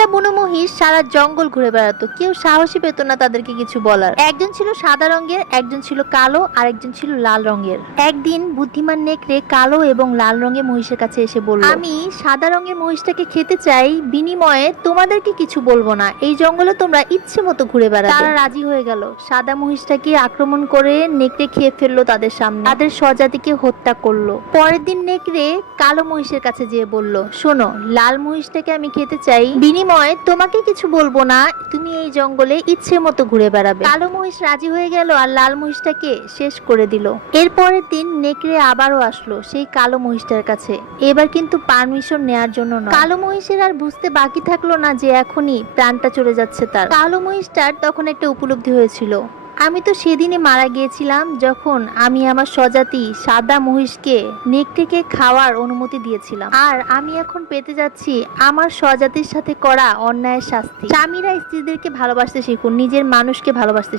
তিনটা বুনো মহিষ সারা জঙ্গল ঘুরে বেড়াতো, কেউ সাহসী পেত না তাদেরকে কিছু বলার। একজন ছিল সাদা রঙের, একজন ছিল কালো, আর একজন ছিল লাল রঙের। একদিন বুদ্ধিমান নেকড়ে কালো এবং লাল রঙের মহিষের কাছে এসে বলল, আমি সাদা রঙের মহিষটাকে খেতে চাই, বিনিময়ে তোমাদেরকে কিছু বলবো না, এই জঙ্গলে তোমরা ইচ্ছে মতো ঘুরে বেড়াবে। তারা রাজি হয়ে গেল। সাদা মহিষটাকে আক্রমণ করে নেকড়ে খেয়ে ফেললো তাদের সামনে, তাদের স্বজাতিকে হত্যা করলো। পরের দিন নেকড়ে কালো মহিষের কাছে যেয়ে বলল, শোনো, লাল মহিষটাকে আমি খেতে চাই, বিনিময়ে তোমাকে কিছু বলবো না, তুমি এই জঙ্গলে ইচ্ছে মতো ঘুরে বেড়াবে। কালো মহিষ রাজি হয়ে গেল আর লাল মহিষটাকে শেষ করে দিল। এর পরের দিন নেকড়ে আবারও আসলো সেই কালো মহিষটার কাছে, এবার কিন্তু পারমিশন নেয়ার জন্য নয়। কালো মহিষের আর বুঝতে বাকি থাকলো না যে এখনই প্রাণটা চলে যাচ্ছে তার। কালো মহিষটার তখন একটা উপলব্ধি হয়েছিল, আমি তো সেদিনই মারা গিয়েছিলাম যখন আমি আমার স্বজাতি সাদা মহিষকে নেকড়েকে খাওয়ার অনুমতি দিয়েছিলাম, আর আমি এখন পেতে যাচ্ছি আমার স্বজাতির সাথে করা অন্যায়ের শাস্তি। স্বামীরা স্ত্রীদেরকে ভালোবাসতে শিখুন, নিজের মানুষকে ভালোবাসতে শিখুন।